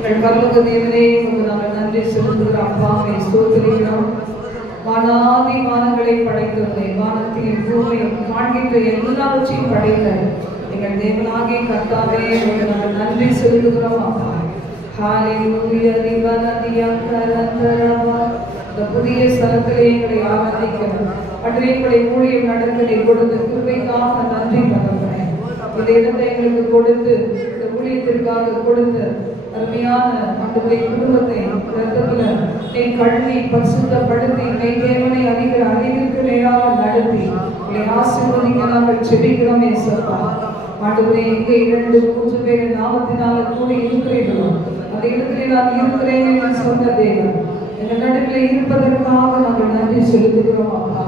எங்கள் பரலோக தேவனே, உங்களுக்கு நாங்கள் நன்றி செலுத்துகிறோம். அப்பாவை ஸ்தோத்திரிக்கிறோம். வானாதி வானங்களை படைத்தவரே, வானத்தையும் பூமியையும் காண்கின்ற எல்லாவற்றையும் படைத்த எங்கள் தேவனாகிய கர்த்தாவே, உங்களுக்கு நாங்கள் நன்றி செலுத்துகிறோம். அப்பா ஹalleluya திவனதியந்தரந்தரவா. இந்த புதிய ஸ்தலத்திலே எங்களை ஆராதிக்கிறோம். அன்றைய ஊழியம் நடக்க நீ கொடுத்த கிருபைக்காக நன்றி தகப்பனே. இந்த இடத்தை எங்களுக்கு கொடுத்து இந்த ஊழியத்திற்காக கொடுத்த அருமையான ஆண்டவரே குடும்பத்தை இரத்தத்துல நீ கழுவி பரிசுத்தப்படுத்தி மெய் தேவனை அறிகிற அறிவிற்கு நேராக நடத்தி உங்களை ஆசீர்வதிக்க நாங்கள் செபிக்கிறோம். ஏசப்பா ஆண்டவரே, எங்கே 2-3 பேர் நாமத்தினால கூடி இருக்கிறீர்களோ அந்த இடத்திலே நான் இருக்கிறேன் என்று சொன்ன தேவன் எங்கள் நடுவில் இருப்பதற்காக நாங்கள் நன்றி செலுத்துகிறோம். அப்பா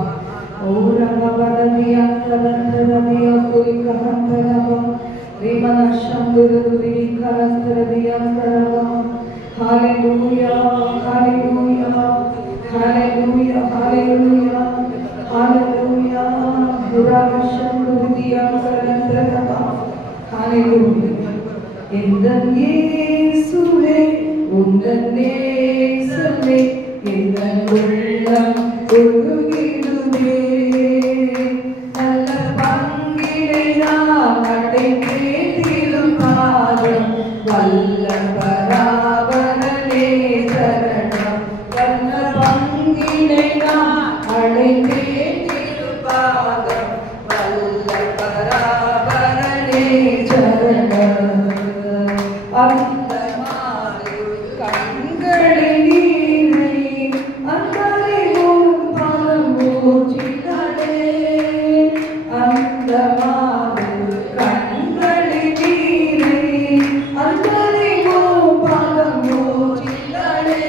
Hallelujah, hallelujah, hallelujah, hallelujah, hallelujah. Hallelujah. எந்தன் இயேசுவே உந்தன் நேசமே எந்தன் உள்ளம் உருகிடுமே. நல்ல பங்கினை நான் அடைந்தேன் திருப்பாதம் வல்ல பராபரனே சரணம். நல்ல பங்கினை நான் அடைந்தேன் திருப்பாதம் வல்ல பராபரனே சரணம். அந்த மாறு கண்களில் நீரை அந்தரை பலம் ஊற்றினாலே. அந்த மாறு கண்களில் நீரை அந்தரை பலம் ஊற்றினாலே.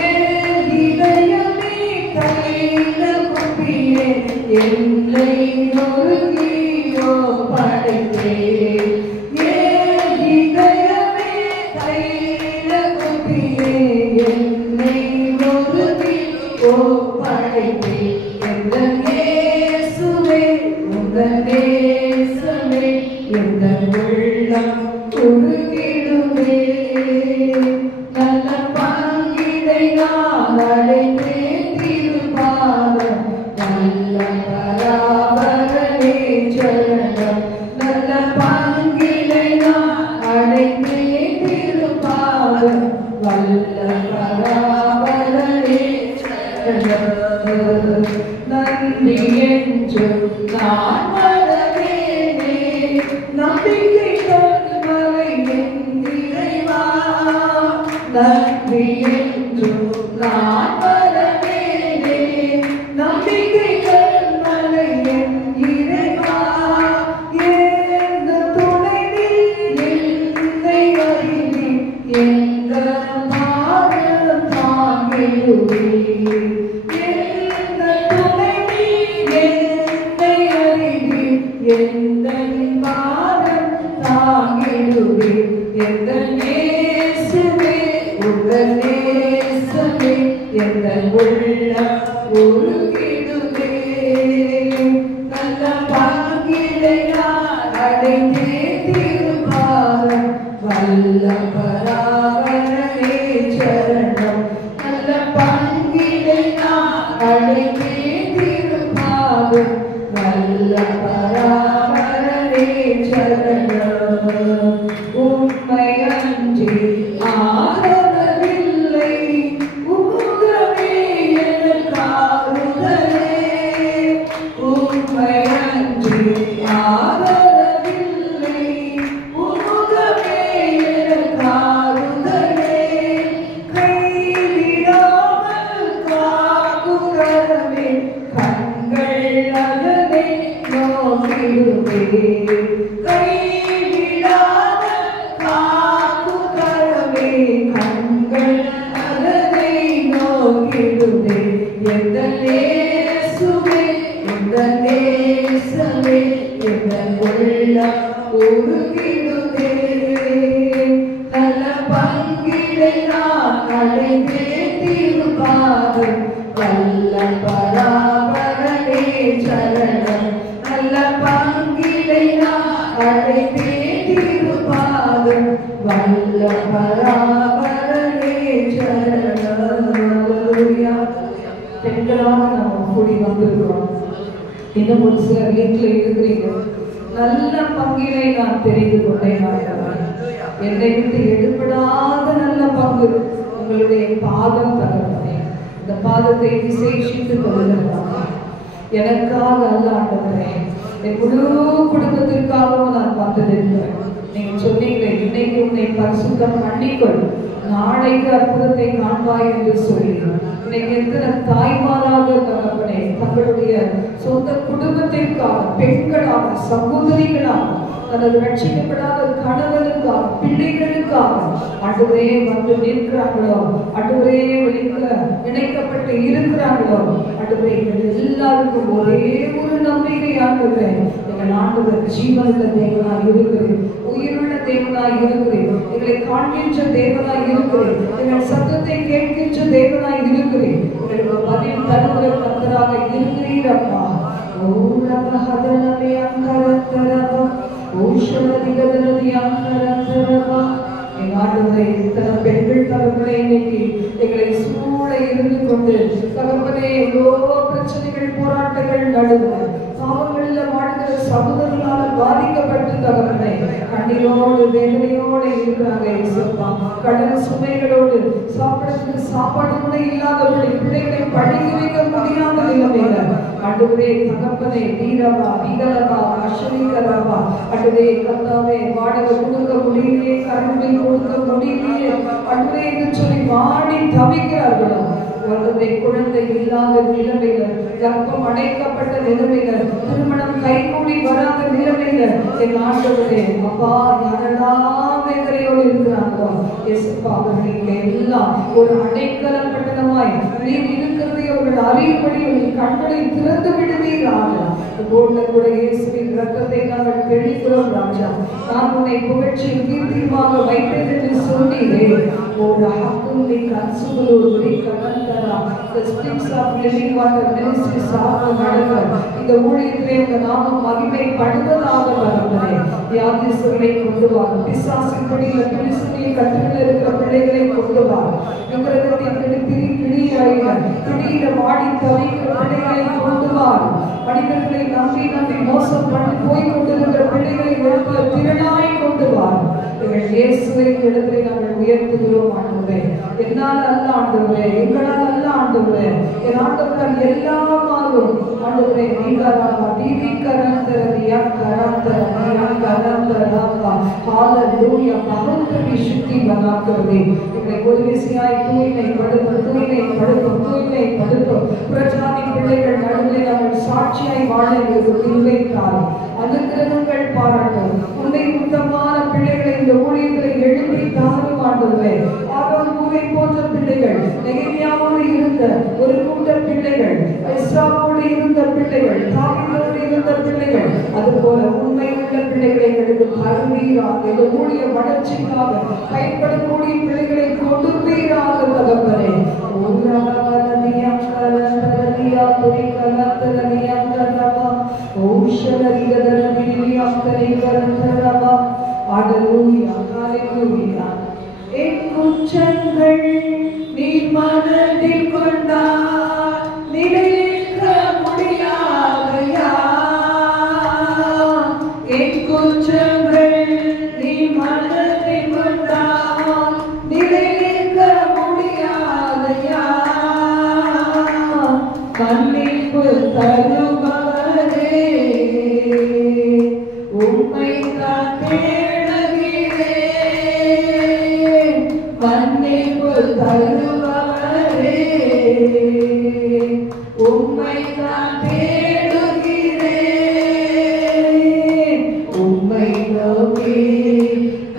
ஏன் இதயமே கையில குப்பியே என்னை நொறுங்கியோ படைத்தே. நன்றி என்று நான் வரவேனே, நம்பிக்கை கண்மலை என் இறைவா. நன்றி என்று நான் வரவேனே, நம்பிக்கை கண்மலை என் இறைவா. எந்த துணை நீ என்னை அறிவி எந்த பாதம் தாங்கிடுவே. ஆதரவில்லை உமுகமே எனக்கா நல்ல பராபரனே சரணமலுயா. பெண்களாக நம்ம கூடி வந்திருக்கிறோம். இன்னும் ஒரு சிலர் வீட்டில் இருக்கிறீங்க. நல்ல பங்கினை நான் தெரிந்து கொண்டேன். என்னை விட்டு எடுபடாத நல்ல பங்கு உங்களுடைய பாதம் தகப்பனே. இந்த பாதத்தை விசேஷித்து கொள்ளுகிறார். எனக்காக அல்ல ஆண்டவரே, என் முழு குடும்பத்திற்காகவும் நான் வந்திருக்கிறேன். நீங்க சொன்னீங்க, இன்னைக்கு உன்னை பரிசுத்தம் பண்ணிக்கொள், நாளைக்கு அற்புதத்தை காண்பாய் என்று சொல்லி இன்னைக்கு எத்தனை தாய்மாராக தகப்பனே தங்களுடைய சொந்த குடும்பத்திற்காக, பெண்களாக, சகோதரிகளாக, தனது ரட்சிக்கப்படாத கணவனுக்காக, பிள்ளைகளுக்காக ஆண்டவரே வந்து நிற்கிறாங்களோ, ஆண்டவரே இணைக்கப்பட்டு இருக்கிறாங்களோ, ஆண்டவரே எல்லாருக்கும் ஒரே ஒரு நம்பிக்கை ஆண்டவரே, எங்கள் ஆண்டவர் ஜீவனுள்ள தேவனாய் இருக்கிறேன், உயிருள்ள தேவனாய் இருக்கிறேன், எங்களை காண்கின்ற தேவனாய் இருக்கிறேன், எங்கள் சத்தத்தை கேட்கின்ற தேவனாய் இருக்கிறேன், எங்களுக்கு பதில் தருகிற கர்த்தராக இருக்கிறீரப்பா. பெண்கள் தகப்பனே இன்னைக்கு எங்களை சூழ இருந்து கொண்டு தகப்பனே எவ்வளோ பிரச்சனைகள், போராட்டங்கள் நடுங்க பாவங்களில் வாழ்கிற சகோதரர்களால் பாதிக்கப்பட்டு தகப்பனே கண்ணீரோடு வேதனையோடு இருக்கிறாங்க. கடன் சுமைகளோடு சாப்பிடறதுக்கு சாப்பாடு கூட இல்லாதவர்களை பிள்ளைகளை படிக்க வைக்க முடியாத நிலைமையில ஆண்டவரே தகப்பனே வீரவா வீரவா அஸ்வீகரவா ஆண்டவரே கர்த்தாவே வாடகை கொடுக்க முடியலையே, கருணை கொடுக்க முடியலையே ஆண்டவரே என்று சொல்லி வாடி தவிக்கிறார்களோ, குழந்தை இல்லாத நிலைமையில, கர்ப்பம் அடைக்கப்பட்ட நிலைமையில, திருமணம் கைகூடி வராத நிலைமையில என் ஆண்டவரே அப்பா யாரெல்லாம் வேதனையோடு இருக்கிறாங்களோ இயேசுப்பா அவர்களுக்கு எல்லாம் ஒரு அடைக்கலம் பட்டணமாய் நீர் இருக்கிறதை அவர்கள் அறியும்படி உங்கள் கண்களை திறந்து விடுவீராக. போர்ல கூட இயேசுவின் ரத்தத்தை நாங்கள் தெளிக்கிறோம் ராஜா. நான் உன்னை புகழ்ச்சி கீர்த்தியமாக வைத்தேன் என்று சொன்னீரே. ஒரு ஹக்குமி கன்சுபலூரி கமந்தரா the springs of living water ministry சார்ந்த நடக்க இந்த ஊழியத்திலே உங்கள் நாமம் மகிமைப்படுவதாக வருகிறே. வியாதிஸ்தர்களை கொண்டு வா, பிசாசின் பிடியில பிடிசுடைய கட்டுகளில் இருக்கிற பிள்ளைகளை கொண்டு வா, விக்கிரகத்தின் பிடியில வாடி தவிக்கிற பிள்ளைகளை கொண்டு வா, மனிதர்களை நம்பி நம்பி மோசம் பண்ணி போய் கொண்டிருக்கிற பிள்ளைகளை எடுத்து திரளாய் கொண்டு வா. இயேசுவின் இடத்திலே நாங்கள் உயர்த்துகிறோம் ஆண்டவரே. என்னால் அல்ல ஆண்டவரே, எங்களால் அல்ல ஆண்டவரே, என் ஆண்டவரால் எல்லாம் ஆகும் ஆண்டவரே. நீங்களாக தீவிகரந்தரதியா கரந்தரதியா கரந்தரதா ஹalleluya பகவதி சுத்தி பனாக்கிறதே. எங்களை ஒரு விசையாய் தூய்மைப்படுத்தும் பிரஜாதி பிள்ளைகள் நடுவே நாங்கள் சாட்சியாய் வாழ எங்களுக்கு கிருபை தாரும், அனுக்கிரகங்கள் பாராட்டும். உன்னை உத்தமமான பிள்ளைகளை இந்த ஊழியத்தில் எழுப்பி தாரும் ஆண்டவரே. ஆரோக்கிய போன்ற பிள்ளைகள், நெகேமியாவோடு இருந்த ஒரு கூட்ட பிள்ளைகள், எஸ்ராவோடு இருந்த பிள்ளைகள், தாவீதோடு இருந்த பிள்ளைகள், அதுபோல உண்மையுள்ள பிள்ளைகளை எங்களுக்கு தருவீராக. இந்த ஊழிய வளர்ச்சிக்காக பயன்படக்கூடிய பிள்ளைகளை கொடுப்பீராக தகப்பனே. என் குற்றங்கள் நீர் மனதில் கொண்டார், நிலைக்க முடியாதையா. என் குற்றங்கள் நீர் மனதில் கொண்டார், நிலைக்க முடியாதையா. மன்னிப்பு தருபவரே, உம்மை தான் தேடுகிறேன். மன்னிப்பு தருபவரே, உம்மை தான் தேடுகிறேன். உம்மை நோக்கி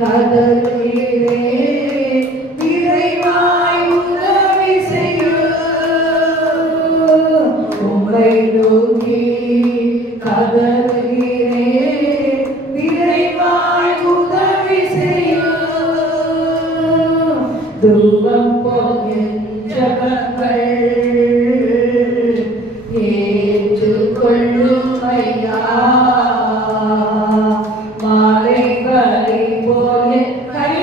கதறுகிறேன், விரைவாய் உதவி செய்யும். உம்மை நோக்கி கதறுகிறேன், விரைவாய் உதவி செய்யும். தூரம் போகின்ற மக்கள் ஏற்றுக்கொள்ளும் ஐயா. மாலைகளை போல கை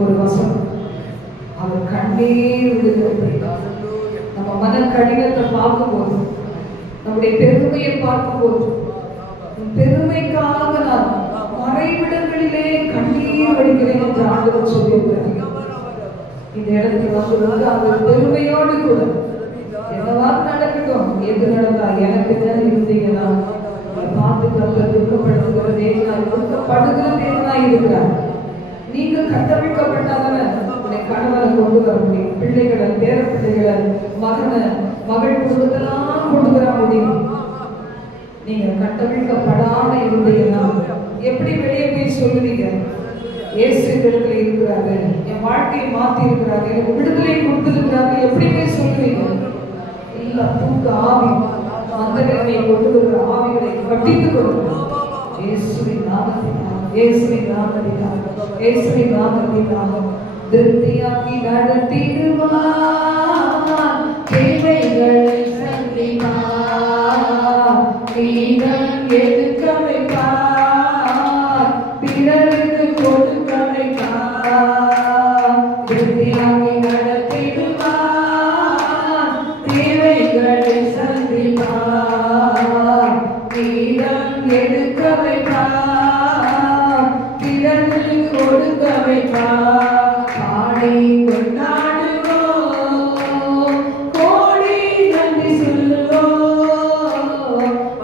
ஒரு வசனம் அவர் கண்ணீர் விடுகிறது. நம்ம மன கடினத்தை பார்க்கும்போது, நம்முடைய பெருமையை பார்க்கும்போது, பெருமைக்காக நான் மறைவிடங்களிலே கண்ணீர் வடிக்கிறேன் என்று ஆண்டவர் சொல்லியிருக்கிறார். இந்த இடத்துல வந்து அந்த பெருமையோடு கூட என்னவாக நடக்கட்டும், எது நடந்தா எனக்கு தான் இருந்தீங்கன்னா பார்த்து கல்ல துக்கப்படுத்துகிற தேவனாய், துக்கப்படுகிற தேவனாய் இருக்கிறார். நீங்க கட்டமைக்கப்பட்டாதான உடைய கணவனை கொண்டு வர முடியும், பிள்ளைகளை, பேர பிள்ளைகளை, மகனை, மகள் குடும்பத்தெல்லாம் கொண்டு வர முடியும். நீங்க கட்டமைக்கப்படாம இருந்தீங்கன்னா எப்படி வெளியே போய் சொல்லுவீங்க? இயேசு இடத்துல இருக்கிறாரு, என் வாழ்க்கையை மாத்தி இருக்கிறாரு, எனக்கு விடுதலை கொடுத்திருக்கிறாரு, எப்படி போய் சொல்லுவீங்க? இல்ல, தூக்க ஆவி, அந்த நிலைமையை கொண்டு வருகிற ஆவிகளை கட்டித்துக் கொள்ளுங்கள். இயேசுவின் நாமத்தினால், இயேசுவின் நாமத்தினால், இயேசுவின் நாமத்தினால் திருப்தியாக்கி நடத்திடுவார், தேவைகளை சந்திப்பார், நீதம் எடுக்க வைப்பார், பிறருக்கு கொடுக்க வைப்பார், திருப்தியாக்கி நடத்திடுவார், தேவைகளை சந்திப்பார், நீதம் எடுக்க வைப்பார், பிறருக்கு கொடுக்க வைப்பார். பாடி கொண்டாடுவோம், கோடி நன்றி சொல்லுவோம்,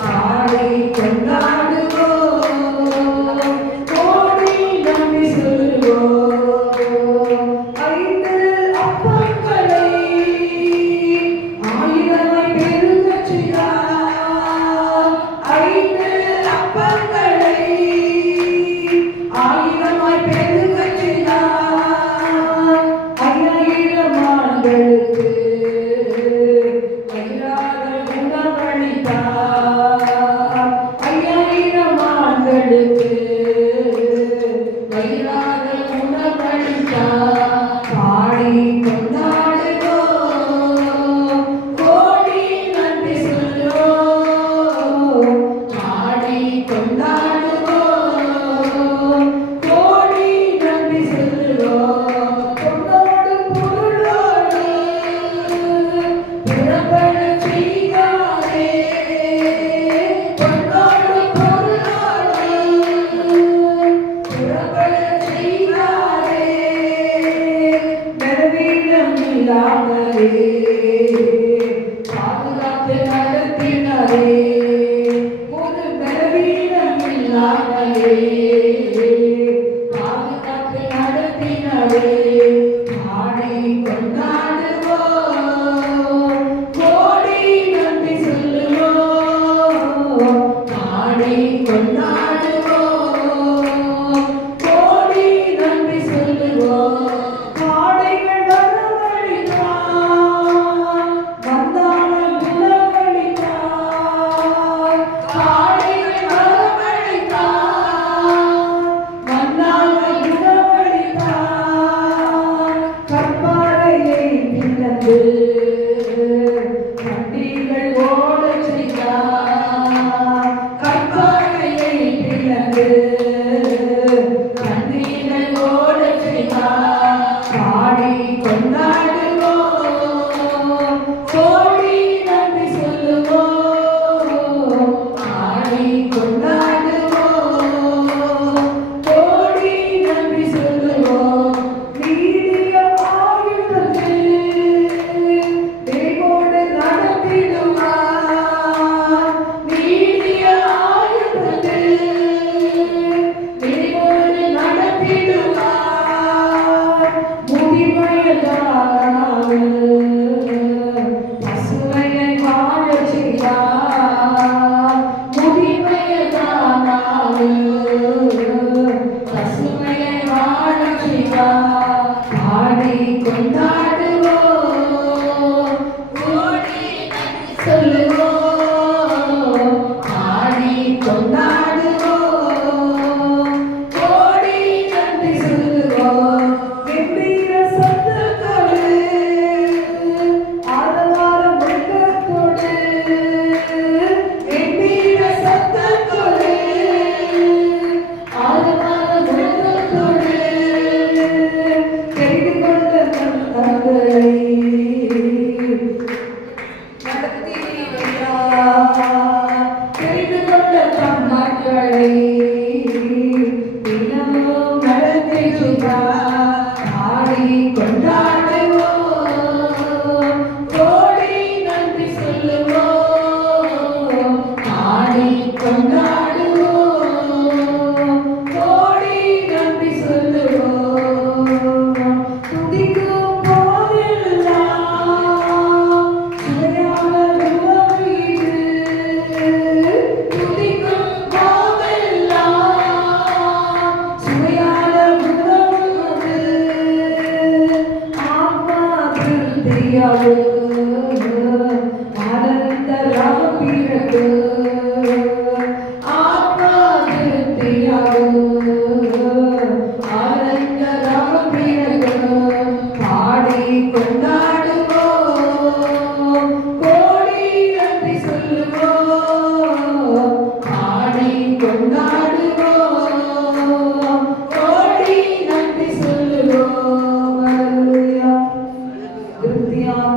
பாடி கொண்டாடுவோம், கோடி நன்றி சொல்லுவோம். 5 அப்பங்களை 1000 பெருகச் செய்தார், 5 அப்பங்களை 1000 பெருகச் செய்தார், 5000 ஆண்களுக்கு வயிறார உணவளித்தார், 5000 ஆண்களுக்கு வயிறார உணவளித்தார். பாடி கொண்டாடுவோம், கோடி நன்றி சொல்லுவோம், பாடி கொண்டாடுவோம், கோடி நன்றி சொல்லுவோம். பொன்னோடு பொருளோடு புறப்படச் செய்தாரே, பொன்னோடு பொருளோடு புறப்படச் செய்தாரே, பலவீனம் இல்லாமலே பாதுகாத்து நடத்தினாரே, ஒரு பலவீனம் இல்லாமலே பாதுகாத்து நடத்தினாரே. பாடி கொண்டாடுவோம், கோடி நன்றி சொல்லுவோம், பாடி கொண்டாடுவோம், கோடி நன்றி சொல்லுவோம். பாடைகள் வரவழைத்தார்,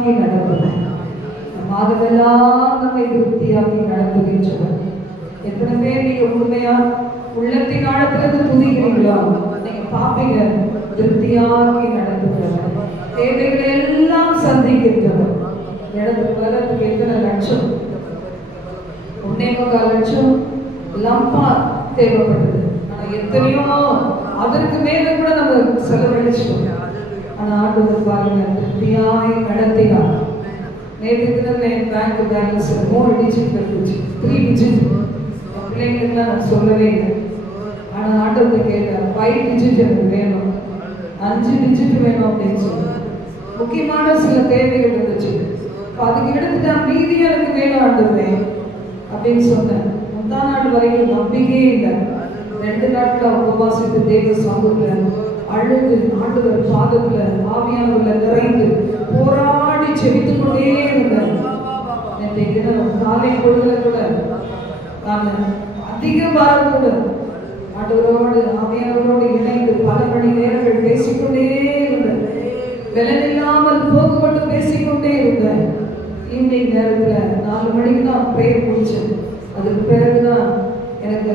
திருப்தியாக்கி நடத்துவேன். மாதமெல்லாம் நம்மை திருப்தியாக்கி நடத்துகின்றவர். எத்தனை பேர் நீங்க உண்மையா உள்ளத்தின் ஆழத்திலிருந்து துதிக்கிறீங்களோ நீங்க பாப்பீங்க, திருப்தியாக்கி நடத்துகிறவர், தேவைகளை எல்லாம் சந்திக்கின்றவர். இடத்துக்கு வரத்துக்கு எத்தனை லட்சம், 1.25 லட்சம் லம்பா தேவைப்படுது. ஆனா எத்தனையோ அதற்கு மேல கூட நம்ம செலவழிச்சோம். ஆனா ஆண்டவர் பாருங்க, திருப்தியாய் நடத்தினார். நேற்று தினத்துல என் பேங்க் பேலன்ஸ் 3 டிஜிட் இருந்துச்சு, 3 டிஜிட். பிள்ளைங்களுக்குலாம் நான் சொல்லவே இல்லை. ஆனா ஆண்டவர் கேட்டார், 5 டிஜிட் எனக்கு வேணும், 5 டிஜிட் வேணும் அப்படின்னு சொல்லி. முக்கியமான சில தேவைகள் இருந்துச்சு. அதுக்கு எடுத்துட்டா மீதி எனக்கு வேணும் ஆண்டவரே அப்படின்னு சொன்னேன். 3ஆம் நாள் வரைக்கும் நம்பிக்கையே இல்லை. 2 நாட்கள உபவாசித்து தேவ சமூகத்துல அழுது ஆண்டவர் பாதத்துல ஆவியானவர்ல நிறைந்து போராடி செவித்துக் கொண்டே இருந்தேன். நேற்றைக்கு காலை பொழுதுல கூட நான் அதிக பாரத்தோடு ஆண்டவரோடு ஆவியானவரோடு இணைந்து பல மணி நேரங்கள் பேசிக்கொண்டே இருந்தேன். விலனில்லாமல் போக்குவட்டு பேசிக்கொண்டே இருந்தேன். ஈவினிங் நேரத்துல 4 மணிக்கு தான் பிரேயர் முடிச்சேன். அதுக்கு பிறகுதான் எனக்கு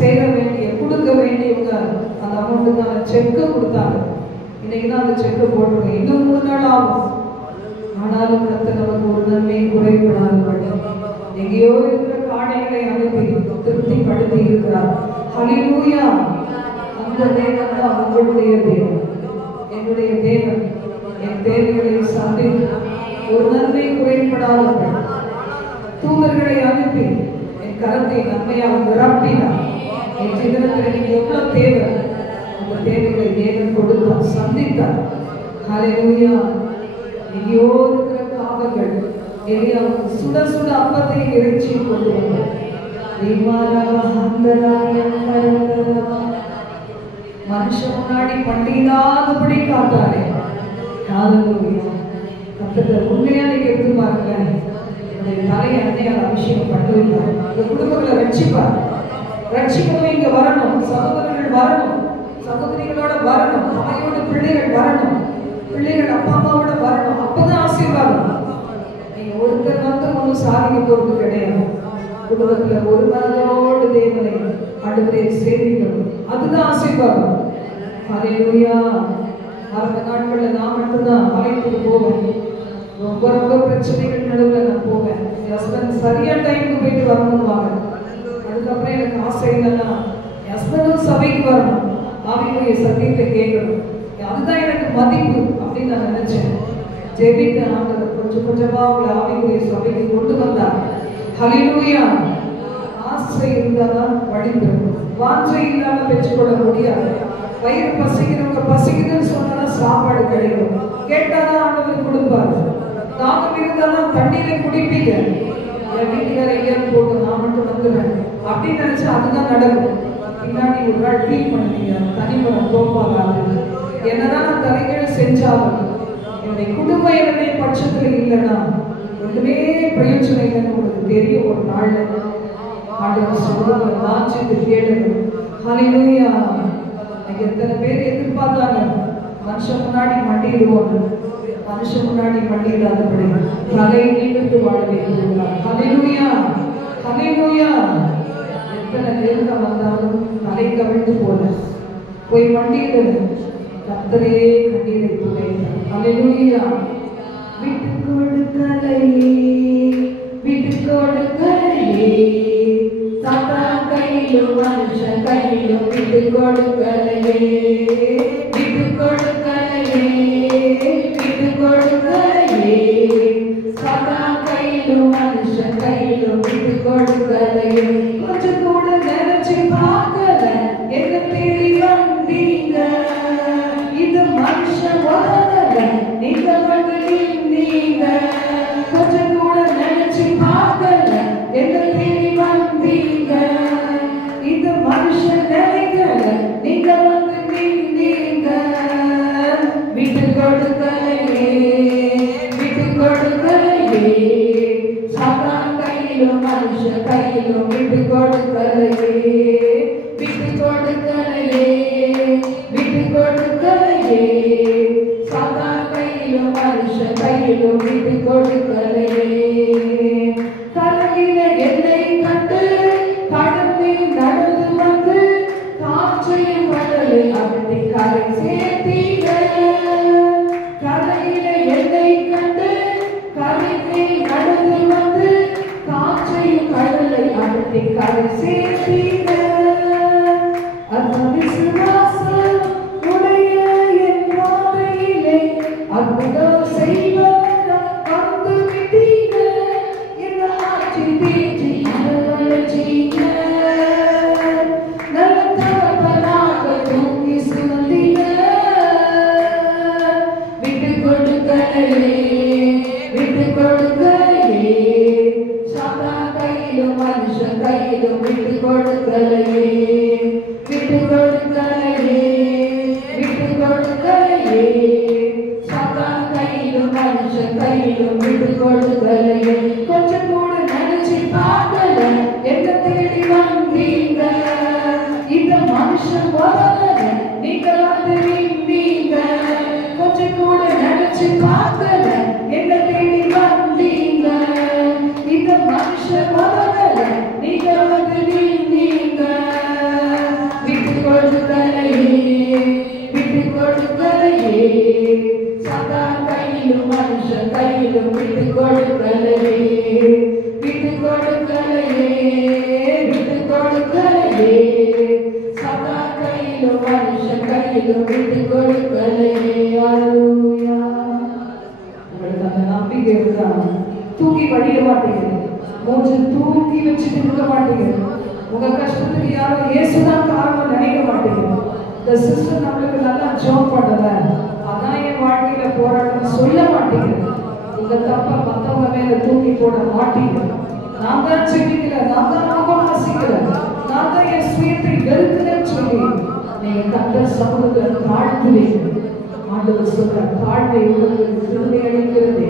சேர வேண்டிய கொடுக்க வேண்டியவங்க அந்த அமௌண்ட்டுக்கான செக்கை கொடுத்தாங்க. இன்னைக்கு தான் அந்த செக்கை போட்டுருக்கேன். இன்னும் 3 நாள் ஆகும். ஆனாலும் கர்த்தர் நமக்கு ஒரு நன்மையை குறைபடாதபடி எங்கேயோ இருக்கிற காடைகளை அனுப்பி திருப்திப்படுத்தி இருக்கிறார். ஹல்லேலூயா! அந்த தேவன் தான் உங்களுடைய தேவன், என்னுடைய தேவன். என் தேவைகளை சந்தித்து ஒரு நன்மை குறைபடாதபடி தூதர்களை அனுப்பி என் கரத்தை நன்மையாக நிரப்பினார். என் ஜீவனத்தில் எனக்கு எவ்வளவு தேவை, அந்த தேவைகளை தேவன் கொடுத்தார், சந்தித்தார். ஹல்லேலூயா! எங்கேயோ இருக்கிற காவல்கள் எலியாவுக்கு சுட சுட அப்பத்தை இறைச்சி கொண்டு வந்தார். மனுஷன் முன்னாடி பண்டிகையாதபடி காத்தாரே. ஹல்லேலூயா! கர்த்தர் உண்மையா நீங்க எடுத்து பாருங்களேன். தலையை அன்னையால் அபிஷேகம் பண்ணுவார். இந்த குடும்பங்களை ரட்சிப்பார். ரட்சிக்கணும், இங்க வரணும், சகோதரர்கள் வரணும், சகோதரிகளோட வரணும், தாயோட பிள்ளைகள் வரணும், பிள்ளைகள் அப்பா அம்மாவோட வரணும். அப்பதான் ஆசீர்வாதம். நீங்க ஒருத்தர் வந்து ஒன்றும் சாதிக்க போறது கிடையாது. குடும்பத்துல ஒரு மனதோடு தேவனை அடுத்த சேவிக்கணும், அதுதான் ஆசீர்வாதம். ஹல்லேலூயா! அந்த நாட்கள்ல நான் மட்டும்தான் அழைத்துட்டு போவேன். ரொம்ப ரொம்ப பிரச்சனைகள் நடுவில் நான் போவேன். என் ஹஸ்பண்ட் சரியா டைமுக்கு போயிட்டு வரணும்வாங்க. அதுக்கப்புறம் எனக்கு ஆசை இல்லைன்னா என் ஹஸ்பண்டும் சபைக்கு வரணும், ஆவிக்குரிய சத்தியத்தை கேட்கணும். அதுதான் எனக்கு மதிப்பு அப்படின்னு நான் நினைச்சேன். ஜெபித்த ஆண்டவர் கொஞ்சம் கொஞ்சமா அவங்களை ஆவிக்குரிய சபைக்கு கொண்டு வந்தார். ஹல்லேலூயா! ஆசை இருந்தாதான் வழி பெறும், வாஞ்சை இல்லாம பெற்றுக்கொள்ள முடியாது. வயிறு பசிக்கிறவங்க பசிக்குதுன்னு சொன்னா சாப்பாடு கிடைக்கும், கேட்டாதான் ஆண்டவர் கொடுப்பாரு. தாகம் இருந்தாலும் தண்ணீரை குடிப்பீங்க. என் வீட்டுக்கார எங்கேயாவது போட்டு நான் மட்டும் வந்துடுறேன் அப்படின்னு நினைச்சா அதுதான் நடக்கும். பின்னாடி ஒரு நாள் ஃபீல் பண்ணுவீங்க, தனிமரம் தோப்பாகாது. என்னதான் நான் தலைகீழ் செஞ்சாலும் என்னுடைய குடும்ப என்னுடைய பட்சத்தில் இல்லைன்னா ஒன்றுமே பிரயோஜனம் இல்லைன்னு உங்களுக்கு தெரியும். ஒரு நாள்ல ஆண்டவர் சொல்றத வாஞ்சித்து தேடணும். ஹல்லேலூயா! எத்தனை பேர் எதிர்பார்த்தாங்க மனுஷன் முன்னாடி மண்டிடுவாங்க, மனுஷன் முன்னாடி மண்டிடாதபடி தலை நிமிர்ந்து வாழ வேண்டும். ஹல்லேலூயா! ஹல்லேலூயா! எத்தனை நெருக்கம் வந்தாலும் தலை கவிழ்ந்து போய் மண்டிடுது. கர்த்தரே கண்ணீரை துடைத்தார். ஹல்லேலூயா! விட்டு கொடுக்கலையே, விட்டு கொடுக்கலையே, சாத்தான் கையிலும் மனுஷன் கையிலும் விட்டு கொடுக்கலையே, விட்டு கொடுக்கலையே, விட்டு கொடுக்கலையே, சாத்தான் கையிலும் மனுஷன் கையிலும் விட்டு கொடுக்கலையே. கொஞ்சம் கூட நினைச்சு பார்க்கல, என்ன தேடி வந்தீங்க, இது மனுஷன் வரல, நீங்க வந்து நின்றீங்க. கொஞ்சம் கூட நினைச்சு பார்க்கல, என்ன தேடி வந்தீங்க, இது மனுஷன் நினைக்கல, நீங்க வந்து நின்றீங்க. விட்டு கொடுக்கலையே, கையிலும் மனுஷன் கையிலும் விட்டு கொடுக்கலையே. கரையில என்னை கண்டு கடலில் நடந்து வந்து காற்றையும் கடலை அகற்றி கரை சேர்த்தீங்க. கரையில என்னை கண்டு கரையில் நடந்து வந்து காற்றையும் கடலை அகற்றி கரை சேர்த்தீங்க. அந்த விசுவாசம் உடைய என் பாதையிலே அற்புதம் செய்வதற்காக வந்து விட்டீங்க. இந்த ஆட்சி தீர்ச்சி அழகீங்க. நல்ல தகப்பனாக தூங்கி சுமந்தீங்க. விட்டு கொடுக்கலையே, விட்டு கொடுக்கலையே. சாத்தா கையிலும் மனுஷன் கையிலும் விட்டு கொடுக்கலையே, விட்டு கொடுக்கலையே, விட்டு கொடுக்கலையே. சாத்தா கையிலும் மனுஷன் கையிலும் விட்டு கொடுக்கலையே. கொஞ்சம் கூட நினைச்சு பார்க்கல, என்ன தேடி வந்தீங்க. இந்த மனுஷன் வரல, நீங்க வந்து நின்றீங்க. கொஞ்சம் கூட நினைச்சு பார்க்கல, என்ன தேடி வந்தீங்க. இந்த மனுஷன் வரல, நீங்க வந்து நின்றீங்க. விட்டு கொடுக்கலையே, விட்டு கொடுக்கலையே. சதா கையிலும் மனுஷன் கையிலும் விட்டு கொடுக்கலையே, விட்டு கொடுக்கலையே, விட்டு கொடுக்கலையே. சதா கையிலும் மனுஷன் கையிலும் விட்டு கொடுக்கலையே. அல்லேலூயா. உங்களுக்கு அந்த நம்பிக்கை இருந்தா தூக்கி வடிய மாட்டேங்குது, மூச்சு தூக்கி வச்சுட்டு இருக்க மாட்டேங்குது. உங்க கஷ்டத்துக்கு யாரும் இயேசுதான் காரணம் நினைக்க மாட்டேங்குது. இந்த சிஸ்டர் நம்மளுக்கு நல்லா ஜோப் பண்ணல, அதான் என் வாழ்க்கையில போராட்டம் சொல்ல மாட்டேங்குது. உங்க தப்ப மத்தவங்க மேல தூக்கி போட மாட்டேங்குது. நான் தான் செஞ்சுக்கல, நான் தான் லாபம் வாசிக்கல, நான் தான் என் சுயத்தை வெறுக்கிறேன்னு சொல்லி நீங்க கர்த்தர் சமூகத்துல தாழ்த்துவீங்க. ஆண்டவர் சொல்ற தாழ்வை உங்களுக்கு திரும்பி அளிக்கிறதே.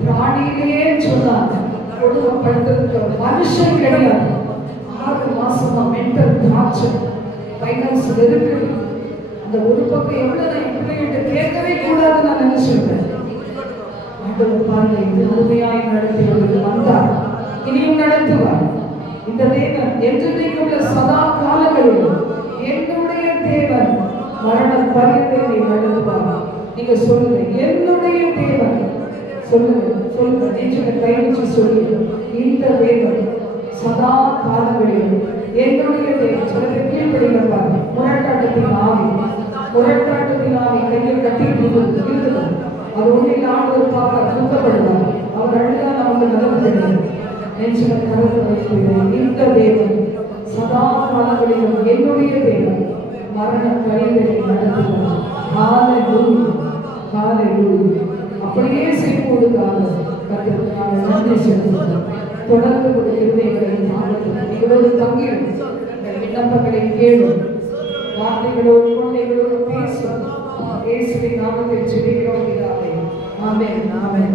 பிராணியிலேயே சொன்னாங்க, கொடுமைப்படுத்துறதுக்கு மனுஷன் கிடையாது. 6 மாசமா மென்டல் டார்ச்சர், ஃபைனான்ஸ் இருக்கு. அந்த ஒரு பக்கம் எவ்வளவு நான் இப்படின்ட்டு கேட்கவே கூடாது நான் நினைச்சிருக்கேன். ஆண்டவர் பாருங்க, இது அருமையாய் நடத்தி வந்தார், இனியும் நடத்துவார். இந்த தேவன் என்றைக்குள்ள சதா காலங்களிலும் என்னுடைய தேவன் மரண பரியத்தை நடத்துவார். நீங்க சொல்லுங்க, என்னுடைய தேவன். சொல்லுங்க, சொல்லுங்க, நெஞ்சுல கை வச்சு சொல்லுங்க, இந்த தேவன் சதா காலங்களிலும் என்னுடைய தேவன். சில பேர் கீழ்படிங்க பாருங்க, முரட்டாட்டத்தின் ஆவி, முரட்டாட்டத்தின் ஆவி கையில் கட்டிட்டு இருக்குது. அது ஒன்றில் ஆண்டவர் பார்க்க துக்கப்படுவார். அவர் அழுதா நமக்கு நல்லது கிடையாது. நெஞ்சுல கருத்து வைக்கிறேன், இந்த தேவன் சதா காலங்களிலும் என்னுடைய தேவன் மரண பரிந்துரை நடத்துவார். ஹalleluya, ஹalleluya. அப்படியே செய்வதற்காக கர்த்தருக்கு நன்றி செலுத்துகிறோம். தொடர்ந்து ஒரு இருதயங்களை மாற்றத்தில் இவ்வளவு தங்கியும் விண்ணப்பங்களை கேளும், வார்த்தைகளோடு கொண்டைகளோடு பேசும். இயேசுவின் நாமத்தில் ஜெபிக்கிறோம் பிதாவே. ஆமென், ஆமென்.